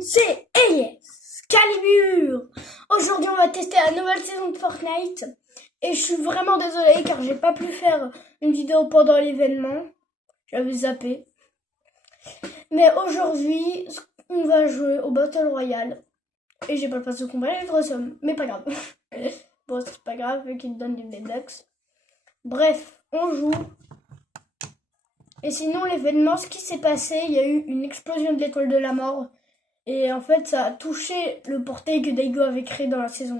c'est Excalibur. Aujourd'hui, on va tester la nouvelle saison de Fortnite. Et je suis vraiment désolée car j'ai pas pu faire une vidéo pendant l'événement. J'avais zappé. Mais aujourd'hui, on va jouer au Battle Royale. Et j'ai pas le pass de combat, j'ai trop somme. Mais pas grave. Bon, c'est pas grave vu qu'il donne des V-Bucks. Bref, on joue. Et sinon, l'événement, ce qui s'est passé, il y a eu une explosion de l'étoile de la mort. Et en fait, ça a touché le portail que Daigo avait créé dans la saison...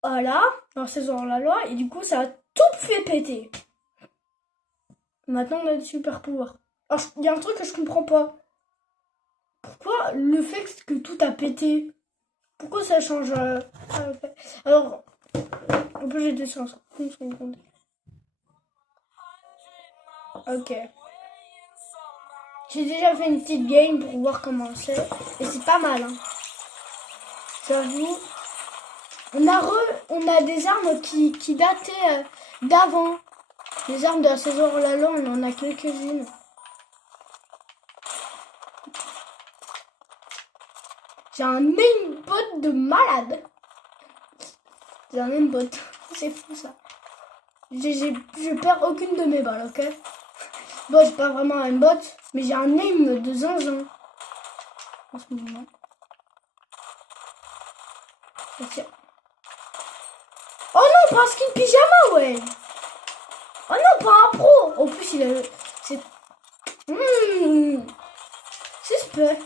Voilà, dans la saison hors la loi. Et du coup, ça a tout fait péter. Maintenant, on a des super pouvoirs. Alors, il y a un truc que je comprends pas. Pourquoi le fait que tout a pété? Pourquoi ça change Alors, en plus, j'étais sur un seconde. Ok. J'ai déjà fait une petite game pour voir comment c'est. Et c'est pas mal, hein. J'avoue. On a des armes qui dataient d'avant. Les armes de la saison hors la loi, on en a quelques-unes. J'ai un aimbot de malade. J'ai un aimbot. C'est fou ça. Je perds aucune de mes balles, ok? Bon, j'ai pas vraiment un aimbot, mais j'ai un aim de zinzin. En ce moment. Okay. Oh non, pas un skin pyjama, ouais. Oh non, pas un pro. En plus, il a... C'est... Suspect.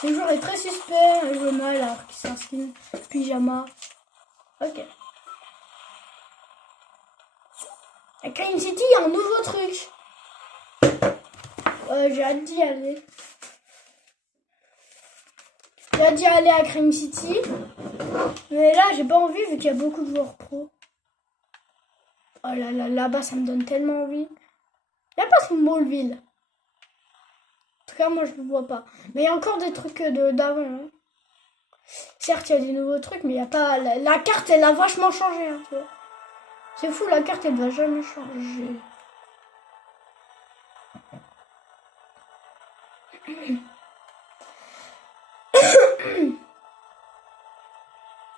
Ce joueur est très suspect. Il joue mal alors qu'il c'est un skin pyjama. Ok. À Crime City, il y a un nouveau truc. J'ai hâte d'y aller. J'ai hâte d'y aller à Crime City. Mais là, j'ai pas envie vu qu'il y a beaucoup de joueurs pro. Oh là là, là-bas, ça me donne tellement envie. Il n'y a pas Smallville. En tout cas, moi, je le vois pas. Mais il y a encore des trucs d'avant. Hein. Certes, il y a des nouveaux trucs, mais il n'y a pas... La carte, elle a vachement changé. Hein, c'est fou, la carte, elle va jamais changer.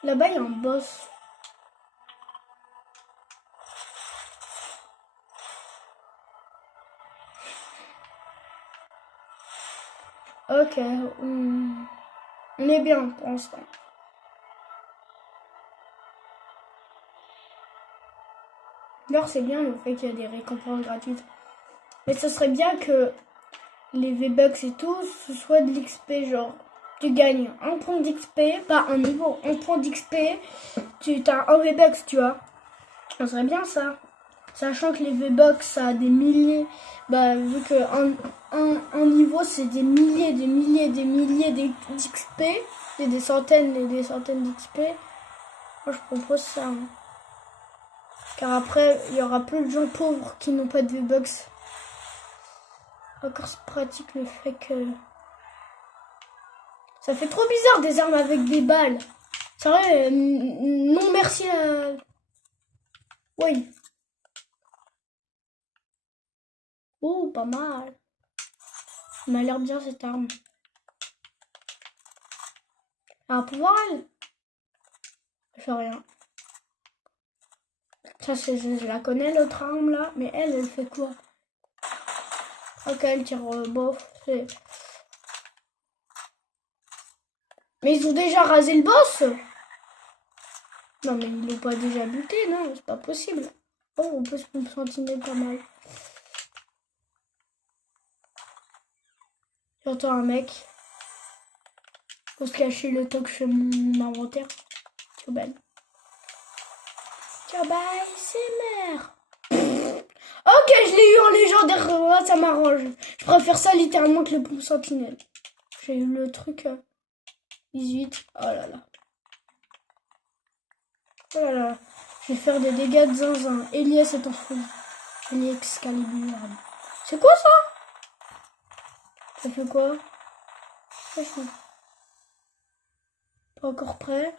Là-bas, il y a un boss. Ok, on est bien pour l'instant. D'ailleurs, c'est bien le fait qu'il y a des récompenses gratuites. Mais ce serait bien que les V-Bucks et tout, ce soit de l'XP, genre, tu gagnes un point d'XP, pas un niveau, un point d'XP, tu as un V-Bucks, tu vois. Ça serait bien ça. Sachant que les V-Bucks, ça a des milliers, bah, vu que un niveau, c'est des milliers d'XP, et des centaines d'XP. Moi, je propose ça. Hein. Car après, il y aura plein de gens pauvres qui n'ont pas de V-Bucks. Encore c'est pratique le fait que... Ça fait trop bizarre des armes avec des balles. C'est vrai, non merci à... Oui. Oh, pas mal. Elle m'a l'air bien cette arme. Un pouvoir elle? Je fais rien. Ça, je la connais l'autre arme là. Mais elle fait quoi? Ok, elle tire bof. Mais ils ont déjà rasé le boss? Non, mais ils l'ont pas déjà buté, non, c'est pas possible. Oh, on peut se sentinelle pas mal. J'entends un mec. Faut se cacher le temps que je fais mon inventaire. Ciao, belle. Ciao, bye, c'est mère. Ok, je l'ai eu en légendaire. Ouais, ça m'arrange. Je préfère ça littéralement que le pompe sentinelle. J'ai eu le truc 18. Oh là là. Oh là là. Je vais faire des dégâts de zinzin. Elias est en folie. Elias Excalibur. C'est quoi ça? Ça fait quoi? Pas encore prêt.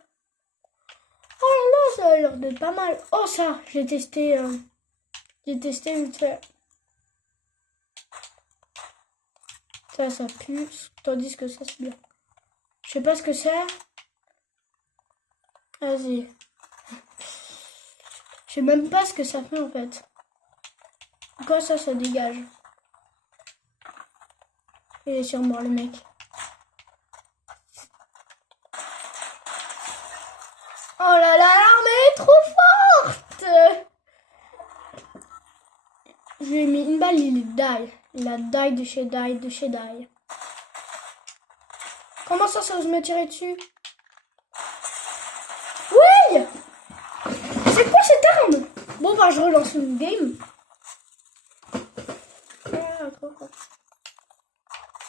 Oh là là, ça a l'air d'être pas mal. Oh ça, j'ai testé vite fait. Ça pue, tandis que ça, c'est bien. Je sais pas ce que c'est. Vas-y. Je sais même pas ce que ça fait en fait. Quoi ça dégage. Il est sur moi le mec. Oh là là, l'armée est trop forte. Je lui ai mis une balle, il die. Il a die de chez die. Comment ça ose me tirer dessus? Oui. C'est quoi cette arme? Bon bah je relance une game.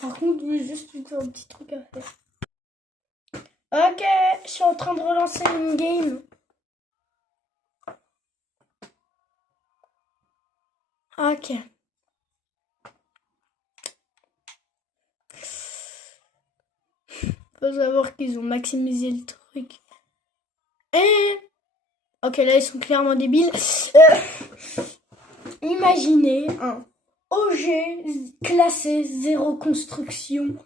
Par contre, j'ai juste un petit truc à faire. Ok, je suis en train de relancer une game. Ok. Faut savoir qu'ils ont maximisé le truc. Et... Ok, là, ils sont clairement débiles. Imaginez un OG classé 0 construction.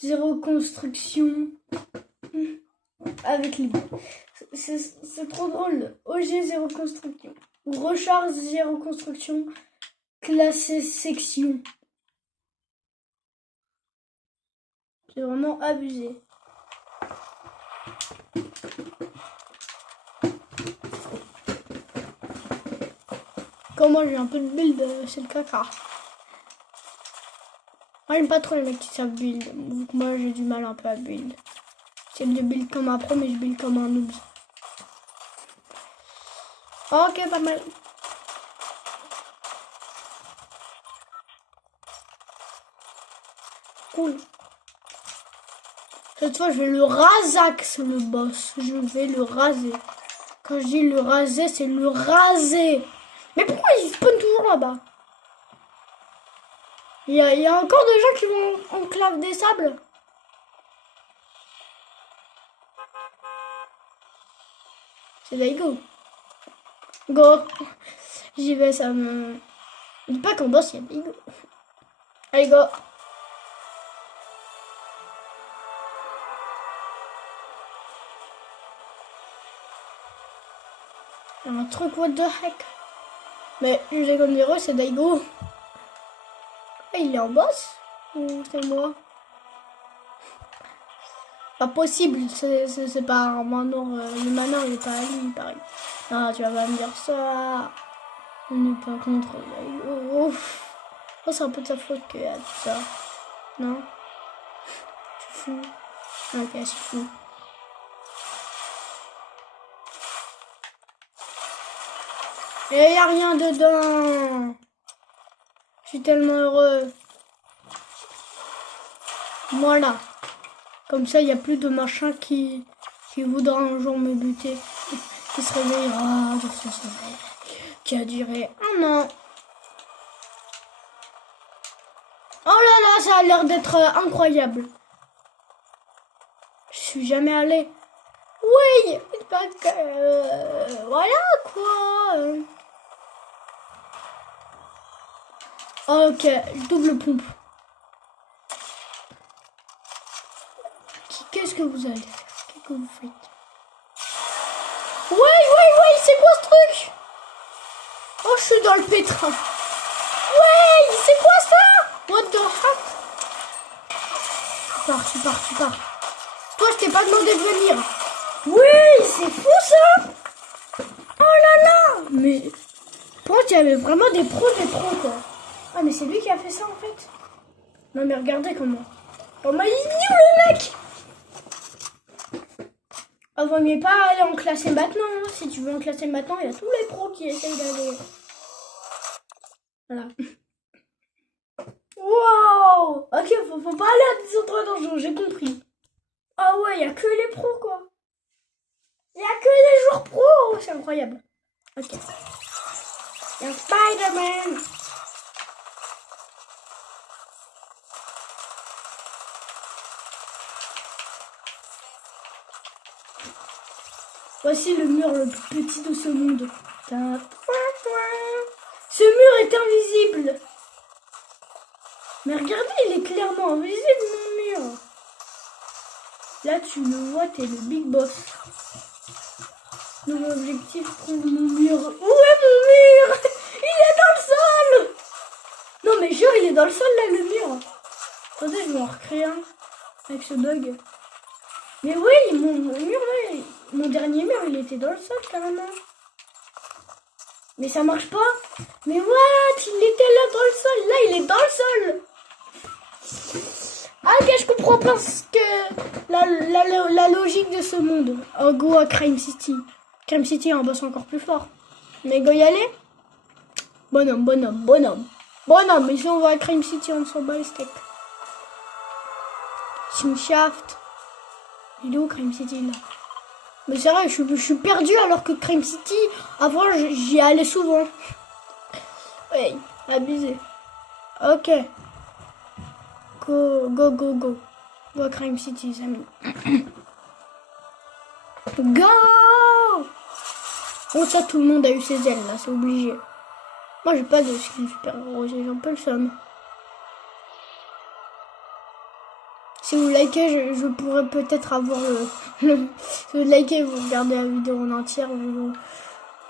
0 construction. Avec lui. C'est trop drôle. OG 0 construction. Recharge 0 construction. Classé section. C'est vraiment abusé. Comme moi j'ai un peu de build, c'est le caca. Moi j'aime pas trop les mecs qui savent build. Vu que moi j'ai du mal un peu à build. J'aime de build comme un pro mais je build comme un noob. Ok, pas mal. Cool. Cette fois je vais le rasax le boss. Je vais le raser. Quand je dis le raser, c'est le raser. Mais pourquoi il spawn toujours là-bas? Il y a encore des gens qui vont enclave des sables. C'est Daigo. Go. J'y vais, ça me... Dis pas qu'en boss, il y a Daigo. Allez, go. Il y a un truc, what the heck. Mais je comme héros, c'est Daigo. Ah, il est en boss? Ou c'est moi? Pas possible, c'est pas un manor. Le manor, il est pas à lui, pareil. Ah, tu vas pas me dire ça. On n'est pas contre Daigo. Oh, c'est un peu de sa faute qu'il y a tout ça. Non? Je suis fou. Ok, je suis fou. Et y a rien dedans. Je suis tellement heureux. Voilà. Comme ça, il n'y a plus de machin qui voudra un jour me buter. Qui se réveillera de ce sommeil. Qui a duré un an. Oh là là, ça a l'air d'être incroyable. Je suis jamais allée. Oui, pas que... voilà quoi. Ok, double pompe. Qu'est-ce que vous allez faire? Qu'est-ce que vous faites? Ouais, c'est quoi ce truc? Oh, je suis dans le pétrin. Ouais, c'est quoi ça? What the heck? Tu pars. Toi, je t'ai pas demandé de venir. Oui, c'est fou ça. Oh là là. Mais, pour moi, il y avait vraiment des pros quoi. Ah, mais c'est lui qui a fait ça en fait. Non, mais regardez comment. Oh, mais il est nul le mec. Ah, vaut mieux pas aller en classer maintenant. Hein. Si tu veux en classer maintenant, il y a tous les pros qui essayent d'aller. Voilà. Wow. Ok, faut pas aller à des endroits dangereux, j'ai compris. Ah ouais, il y a que les pros quoi. Il y a que les joueurs pros. C'est incroyable. Ok. Il y a Spider-Man. Voici le mur le plus petit de ce monde. Ce mur est invisible. Mais regardez, il est clairement invisible, mon mur. Là, tu le vois, t'es le big boss. Nouveau objectif, prendre mon mur. Où est mon mur? Il est dans le sol. Non, mais genre, il est dans le sol, là, le mur. Attendez, je vais en recréer un avec ce bug. Mais oui, mon mur, là, mon dernier mur, il était dans le sol, carrément. Mais ça marche pas. Mais what? Il était là dans le sol. Là, il est dans le sol. Ah, ok, je comprends pas ce que la logique de ce monde. Oh, go à Crime City. Crime City est un boss encore plus fort. Mais go y aller? Bonhomme, bonhomme, bonhomme. Bonhomme, mais si on va à Crime City, on s'en bat les steaks. Simshaft. Il est où Crime City là? Mais c'est vrai, je suis perdu alors que Crime City, avant j'y allais souvent. Ouais, abusé. Ok. Go, go, go, go. Go à Crime City, les amis. Go! Oh, ça, tout le monde a eu ses ailes là, c'est obligé. Moi, j'ai pas de skin super héros, j'ai un peu le seum. Si vous likez, je pourrais peut-être avoir si vous likez, vous regardez la vidéo en entière,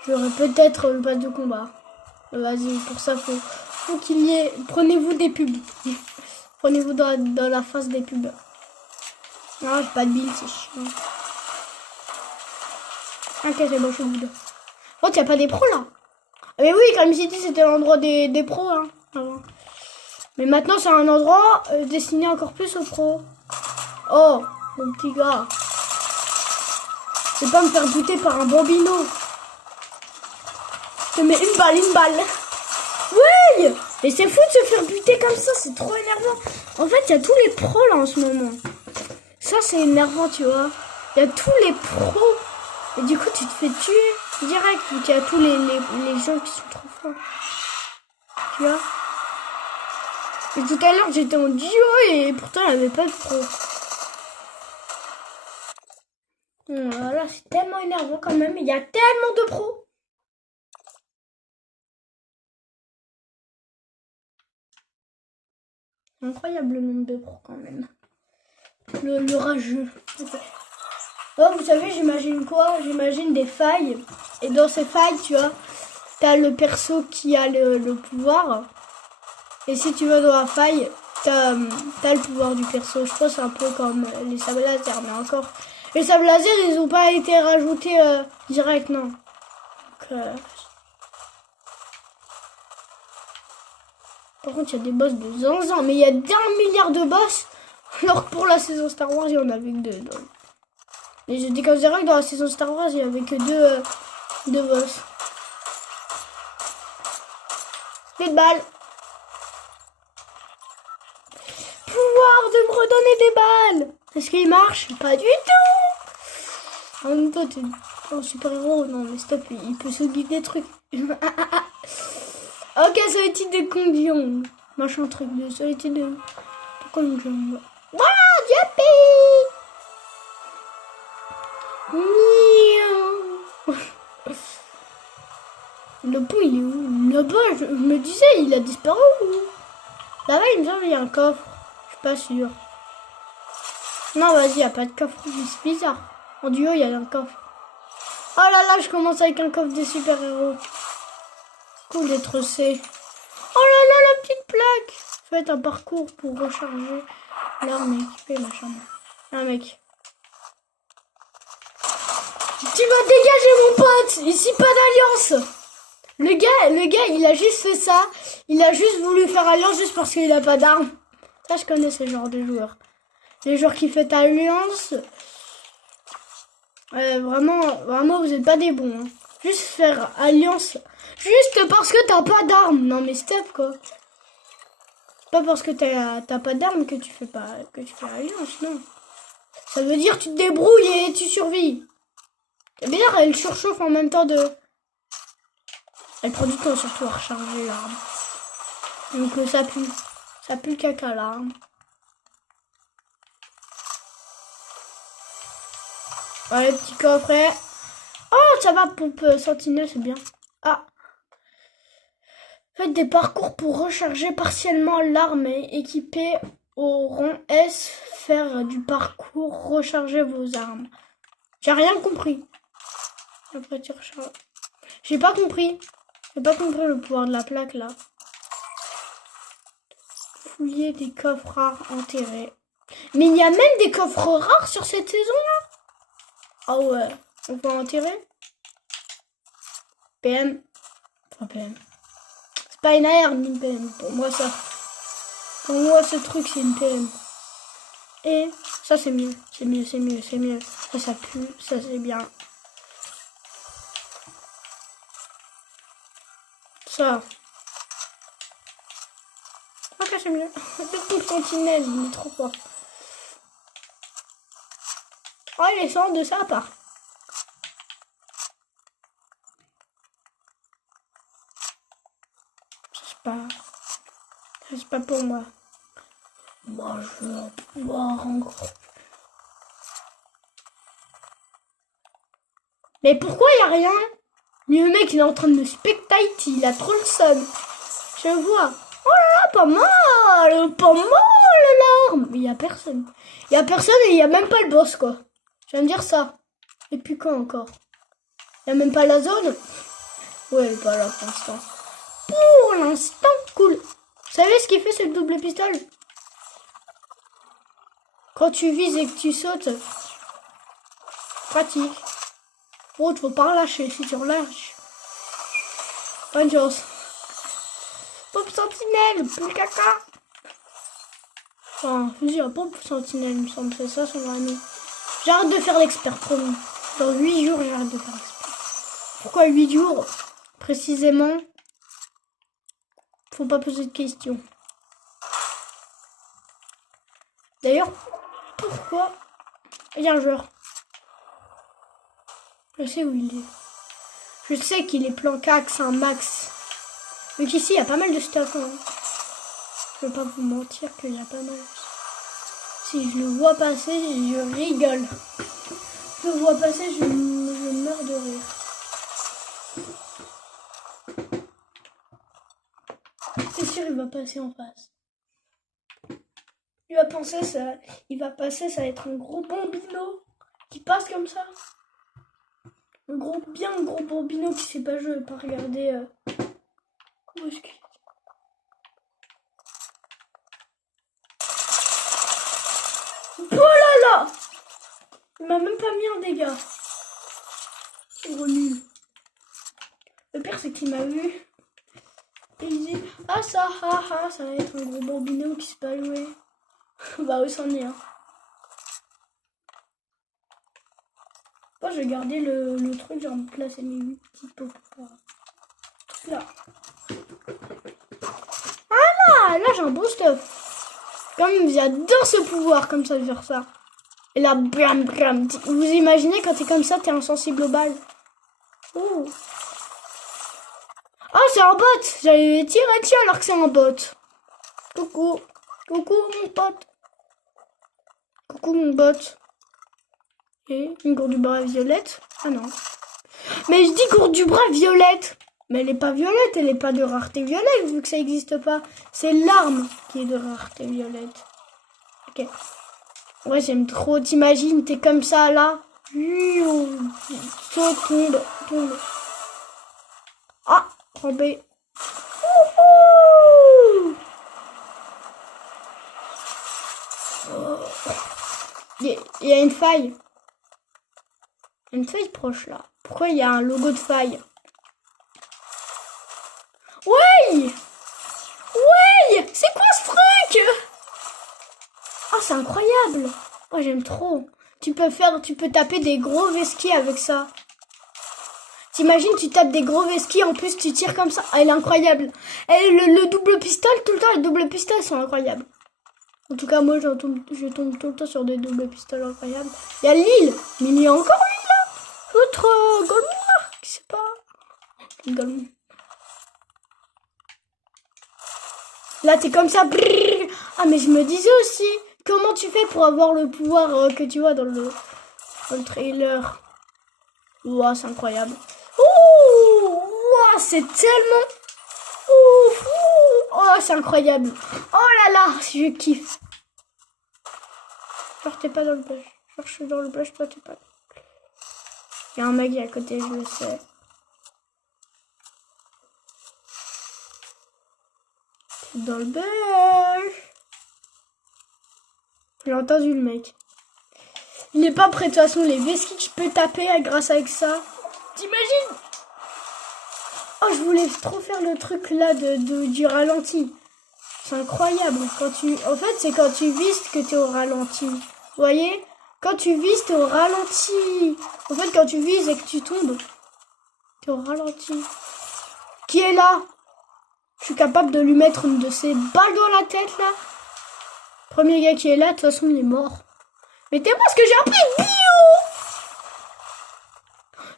j'aurai peut-être le pass de combat. Vas-y, pour ça, faut qu'il y ait... Prenez-vous des pubs. Prenez-vous dans la face des pubs. Non, j'ai pas de build, c'est chiant. Ok, c'est bon, je suis au bout de... Oh, t'as pas des pros, là? Mais oui, Crime City, c'était l'endroit des pros, hein. Mais maintenant, c'est un endroit destiné encore plus aux pros. Oh, mon petit gars. C'est pas me faire buter par un bambino. Je te mets une balle. Oui! Mais c'est fou de se faire buter comme ça, c'est trop énervant. En fait, il y a tous les pros là en ce moment. Ça, c'est énervant, tu vois. Il y a tous les pros. Et du coup, tu te fais tuer direct. Vu qu'il y a tous les gens qui sont trop forts. Tu vois? Et tout à l'heure, j'étais en duo et pourtant, il n'y avait pas de pro. Voilà, c'est tellement énervant quand même. Il y a tellement de pros. Incroyable le nombre de pros quand même. Le rageux. Oh, vous savez, j'imagine quoi? J'imagine des failles. Et dans ces failles, tu vois, t'as le perso qui a le pouvoir. Et si tu vas dans la faille, t'as le pouvoir du perso. Je pense que c'est un peu comme les sables laser, mais encore. Les sables laser, ils ont pas été rajoutés direct, non. Donc, par contre, il y a des boss de zinzin, mais il y a d'1 milliard de boss. Alors pour la saison Star Wars, il y en avait que 2. Donc. Et je dis comme ça que dans la saison Star Wars, il n'y avait que deux boss. Des balles. Pouvoir de me redonner des balles. Est-ce qu'il marche? Pas du tout. En même temps, t'es un super héros. Non, mais stop, il peut se guider des trucs. Ok, solitude de condition. Machin truc de solitude de condition. Waouh, Diapi! Le pont, il est où? Là-bas, je me disais, il a disparu ou? Là-bas, il me semble qu'il y a un coffre. Je suis pas sûre. Non, vas-y, il n'y a pas de coffre. C'est bizarre. En duo, il y a un coffre. Oh là là, je commence avec un coffre des super-héros. Cool d'être C. Oh là là, la petite plaque. Faites un parcours pour recharger l'arme équipée, machin. Ah, mec. Tu vas dégager, mon pote. Ici, pas d'alliance. Le gars, il a juste fait ça. Il a juste voulu faire alliance juste parce qu'il a pas d'armes. Ça, je connais ce genre de joueurs. Les joueurs qui font alliance. Vraiment, vous êtes pas des bons. Hein. Juste faire alliance. Juste parce que t'as pas d'armes. Non, mais stop, quoi. C'est pas parce que t'as pas d'armes que tu fais alliance, non. Ça veut dire que tu te débrouilles et tu survis. Et bien, elle surchauffe en même temps de... Elle prend du temps surtout à recharger l'arme. Donc ça pue. Ça pue le caca l'arme. Ouais, petit coffret. Oh, ça va, pompe sentinelle, c'est bien. Ah. Faites des parcours pour recharger partiellement l'arme équipée au rang S. Faire du parcours, recharger vos armes. J'ai rien compris. Après tu recharges. J'ai pas compris. J'ai pas compris le pouvoir de la plaque là. Fouiller des coffres rares enterrés. Mais il y a même des coffres rares sur cette saison là. Ah ouais. On peut enterrer. PM. Enfin PM. C'est pas une AR ni une PM. Pour moi ça. Pour moi ce truc c'est une PM. Et ça c'est mieux. C'est mieux, c'est mieux, c'est mieux. Ça pue. Ça c'est bien. Ça. Ok, c'est mieux. Le sentinelle, il est trop fort. Oh, les sorts de ça à part. C'est pas pour moi. Moi, je veux pouvoir encore. Mais pourquoi il n'y a rien? Le mec, il est en train de spectate, il a trop le seum. Je vois. Oh là là, pas mal, pas mal l'arme. Mais il n'y a personne. Il n'y a personne et il n'y a même pas le boss, quoi. Je viens de dire ça. Et puis quand encore? Il n'y a même pas la zone? Ouais, elle est pas là pour l'instant. Pour l'instant, cool. Vous savez ce qu'il fait, ce double pistolet? Quand tu vises et que tu sautes, pratique. Oh, tu faut pas relâcher. Si tu relâches, bonne chance. Pompe sentinelle, plus caca. Enfin, fusil à pompe sentinelle, il me semble. C'est ça son ami. J'arrête de faire l'expert, promis. Dans 8 jours, j'arrête de faire l'expert. Pourquoi 8 jours? Précisément, faut pas poser de questions. D'ailleurs, pourquoi il y a un joueur? Je sais où il est. Je sais qu'il est planqué axe un max. Mais qu'ici, il y a pas mal de stuff. Hein. Je vais pas vous mentir qu'il y a pas mal. Si je le vois passer, je rigole. Je le vois passer, je meurs de rire. C'est sûr, il va passer en face. Il va penser ça. Il va passer, ça va être un gros bambino qui passe comme ça. Un gros bambino qui sait pas jouer et pas regarder. Comment est-ce qu'il... Oh là là! Il m'a même pas mis un dégât. Gros nul. Le pire c'est qu'il m'a vu. Et il dit ah ça va être un gros bambino qui sait pas jouer. Bah oui, c'en est un. Moi, je vais garder le truc, j'ai remplacé mes 8 petits pots. Là. Ah là j'ai un beau stuff. Comme j'adore ce pouvoir, comme ça, de faire ça. Et là, blam blam. Vous imaginez quand t'es comme ça, t'es insensible aux balles. Oh. Ah, c'est un bot. J'allais tirer dessus alors que c'est un bot. Coucou. Coucou mon pote. Coucou mon bot. Et une gourde du bras violette. Ah non. Mais je dis gourde du bras violette. Mais elle est pas violette, elle est pas de rareté violette vu que ça existe pas. C'est l'arme qui est de rareté violette. Ok. Ouais, j'aime trop. T'imagines, t'es comme ça là. Saute, tombe. Ah, tombé. Il y a une faille. Une faille proche là. Pourquoi il y a un logo de faille? Ouais! Ouais! C'est quoi ce truc? Ah, c'est incroyable. Oh, j'aime trop. Tu peux taper des gros vesquis avec ça. T'imagines, tu tapes des gros vesquis, en plus tu tires comme ça. Ah, elle est incroyable. Et le double pistolet, tout le temps, les doubles pistolets sont incroyables. En tout cas, moi, je tombe tout le temps sur des doubles pistolets incroyables. Il y a l'île. Mais il y a encore l'île là. L'autre Golmar, qui sait pas. Golmar. Là, t'es comme ça. Brrr. Ah, mais je me disais aussi, comment tu fais pour avoir le pouvoir que tu vois dans le trailer? Ouah, c'est incroyable. Ouh, ouah, c'est tellement ouf. Oh, c'est incroyable. Oh là là, je kiffe. Genre, t'es pas dans le bush. Genre, je suis dans le bush, toi, t'es pas. Il y a un mec à côté, je le sais. T'es dans le bush. J'ai entendu le mec. Il est pas prêt, de toute façon, les vesquilles, je peux taper grâce avec ça. T'imagines? Oh, je voulais trop faire le truc là du ralenti. C'est incroyable. En fait, c'est quand tu vises que t'es au ralenti. Vous voyez? Quand tu vises, t'es au ralenti. En fait, quand tu vises et que tu tombes, t'es au ralenti. Qui est là? Je suis capable de lui mettre une de ces balles dans la tête là. Premier gars qui est là, de toute façon, il est mort. Mais t'es moi ce que j'ai appris bio.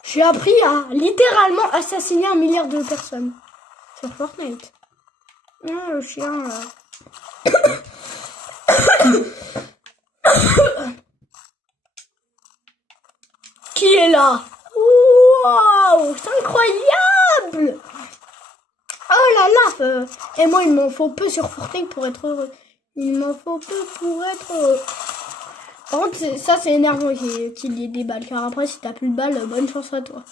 J'ai appris à littéralement assassiner 1 milliard de personnes sur Fortnite. Ah, le chien là. Qui est là? Waouh, c'est incroyable! Oh là là! Et moi, il m'en faut peu sur Fortnite pour être heureux. Il m'en faut peu pour être heureux. Par contre, ça c'est énervant qu'il y ait des balles. Car après, si t'as plus de balles, bonne chance à toi.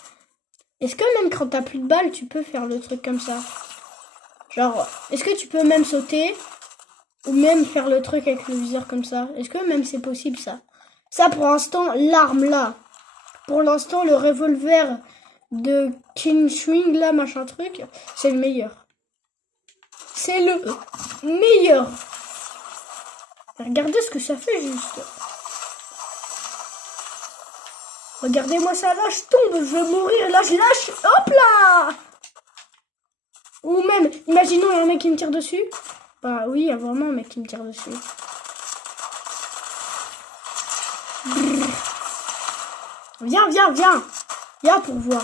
Est-ce que même quand t'as plus de balles, tu peux faire le truc comme ça? Genre, est-ce que tu peux même sauter? Ou même faire le truc avec le viseur comme ça? Est-ce que même c'est possible ça? Ça pour l'instant, l'arme là. Pour l'instant, le revolver de King Swing là, machin truc, c'est le meilleur. C'est le meilleur. Regardez ce que ça fait juste. Regardez-moi ça, là je tombe, je vais mourir, là je lâche, hop là. Ou même, imaginons il y a un mec qui me tire dessus. Bah oui, il y a vraiment un mec qui me tire dessus. Brrr. Viens, viens, viens. Viens pour voir.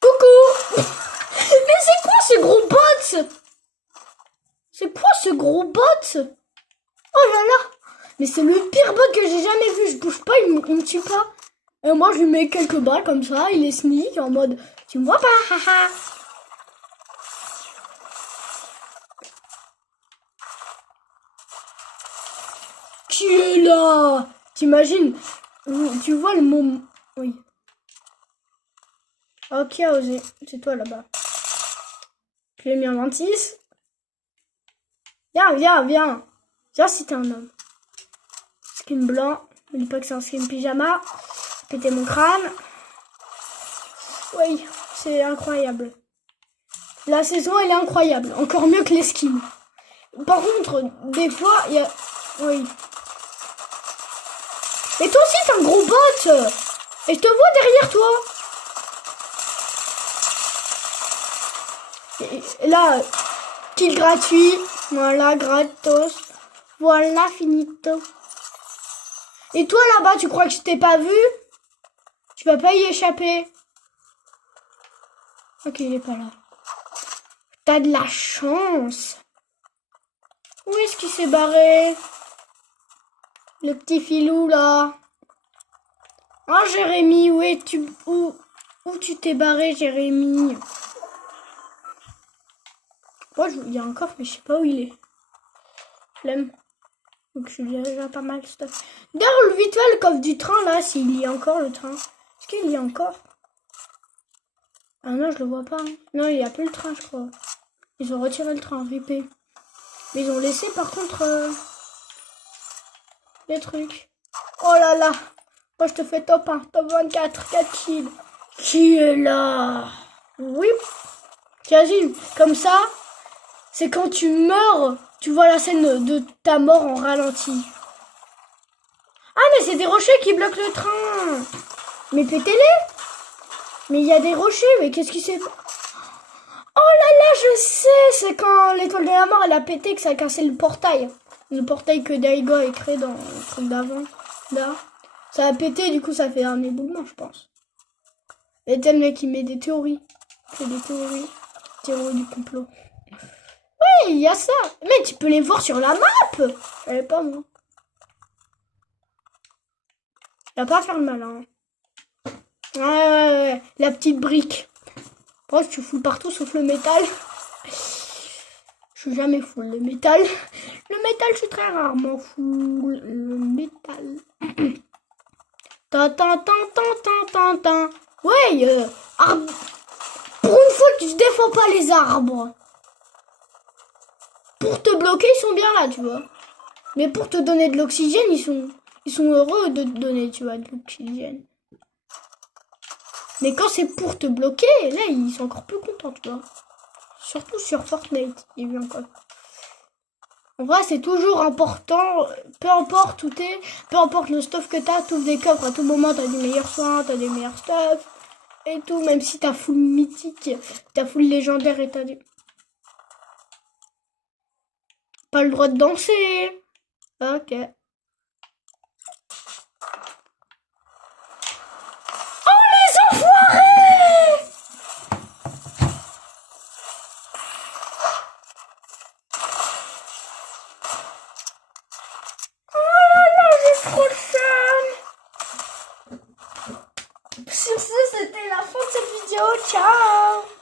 Coucou. Mais c'est quoi ce gros bot? C'est quoi ce gros bot? Oh là là. Mais c'est le pire bot que j'ai jamais vu. Je bouge pas, il me tue pas. Et moi, je lui mets quelques balles comme ça. Il est sneak en mode, tu me vois pas, haha. Qui est là? T'imagines? Tu vois le mot... Oui. Oh, qui a osé? C'est toi là-bas. Je l'ai mis en 26. Viens, viens, viens. Viens si t'es un homme. Skin blanc. Ne dis pas que c'est un skin pyjama. Péter mon crâne. Oui, c'est incroyable. La saison, elle est incroyable. Encore mieux que les skins. Par contre, des fois, il y a... Oui. Et toi aussi, t'es un gros bot. Et je te vois derrière toi. Et là, kill gratuit. Voilà, gratos. Voilà, finito. Et toi, là-bas, tu crois que je t'ai pas vu? Tu vas pas y échapper. Ok, il est pas là. T'as de la chance. Où est-ce qu'il s'est barré? Le petit filou, là. Oh, Jérémy, où es-tu? Où tu t'es barré, Jérémy? Moi, il y a un coffre, mais je sais pas où il est. Flemme. Donc, je suis déjà pas mal stuff. D'ailleurs, le vite fait, le coffre du train, là, s'il y a encore le train. Est-ce qu'il y a encore? Ah non, je le vois pas. Hein. Non, il y a plus le train, je crois. Ils ont retiré le train, ripé. Mais ils ont laissé, par contre, les trucs. Oh là là. Moi, je te fais top 1, top 24, 4 kills. Qui est là? Oui. T'imagines, comme ça, c'est quand tu meurs, tu vois la scène de ta mort en ralenti. Ah, mais c'est des rochers qui bloquent le train. Mais pétez-les. Mais il y a des rochers, mais qu'est-ce qui s'est... Oh là là, je sais, c'est quand l'étoile de la mort, elle a pété que ça a cassé le portail. Le portail que Daigo a créé dans le truc d'avant. Là. Ça a pété, du coup, ça fait un éboulement, je pense. Et t'as le mec qui met des théories. C'est des théories. Théorie du complot. Oui, il y a ça. Mais tu peux les voir sur la map. Je savais pas, moi. Il va pas faire le malin. Ouais, la petite brique. Oh, je suis full partout sauf le métal. Je suis jamais full le métal. Le métal, je suis très rarement full le métal. Tan. Ouais, arbre. Pour une fois, tu défends pas les arbres. Pour te bloquer, ils sont bien là, tu vois. Mais pour te donner de l'oxygène, ils sont heureux de te donner, tu vois, de l'oxygène. Mais quand c'est pour te bloquer, là, ils sont encore plus contents, tu vois. Surtout sur Fortnite, il vient quoi. En vrai, c'est toujours important, peu importe où t'es, peu importe le stuff que t'as, t'ouvres des coffres à tout moment, t'as des meilleurs soins, t'as des meilleurs stuff, et tout, même si t'as full mythique, t'as full légendaire et t'as des... Pas le droit de danser. Ok. Oh, les enfoirés! Oh là là, j'ai trop le seum! Sur ce, c'était la fin de cette vidéo. Ciao!